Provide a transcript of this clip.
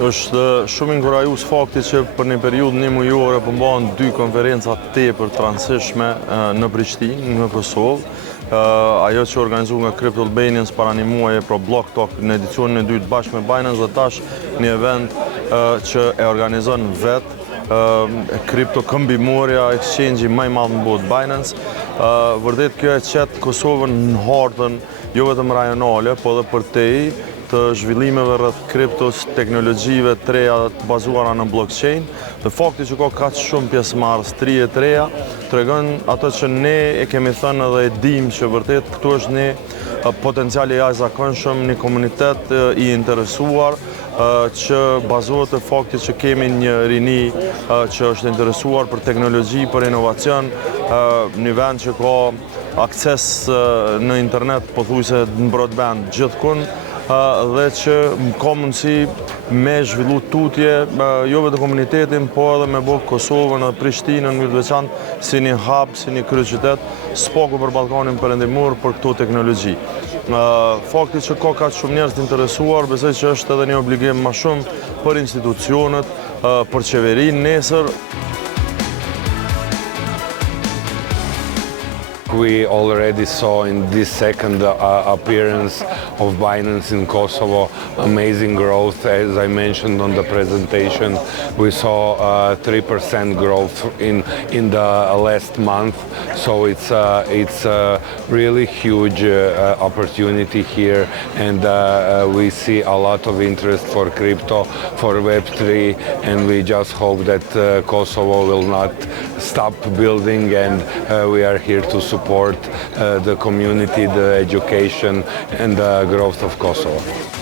Është shumë inkurajues fakti që për një periudhë një mujore përmbahen 2 konferenca tepër të rëndësishme në Prishtinë, në Kosovë. Ajo që organizuar nga Crypto Albanians para një muaji për Block Talk në edicionin e dytë bashkë me Binance dhe tash një event që e organizon vetë Crypto këmbimorja, exchange më i madh në botë, Binance. Vërtet kjo e qet Kosovën në hartën jo vetëm rajonale, po edhe përtej të zhvillimeve rreth kriptos, teknologjive të reja të bazuara në blockchain. Dhe fakti që ka kaq shumë pjesëmarrës të reja tregon ato që ne e kemi thënë edhe e dimë që vërtet këtu është një potencial i jashtëzakonshëm, një komunitet i interesuar që bazohet në fakti që kemi një rini që është interesuar për teknologji, për inovacion, një vend që ka akses në internet pothuajse në broadband gjithkund, dhe që ka mundësi me zhvillu tutje jo vetëm komunitetin, po edhe me bë Kosovën dhe Prishtinën në veçantë si një hub, si një kryeqytet spaku për Ballkanin Perëndimor për këto teknologji. Fakti që ka kaq shumë njerëz të interesuar, besoj që është edhe një obligim më shumë për institucionet, për qeverinë nesër. We already saw in this second appearance of Binance in Kosovo amazing growth. As I mentioned on the presentation, we saw 3% growth in the last month. So it's a really huge opportunity here, and we see a lot of interest for crypto, for Web3, and we just hope that Kosovo will not stop building, and we are here to support the community, the education, and the growth of Kosovo.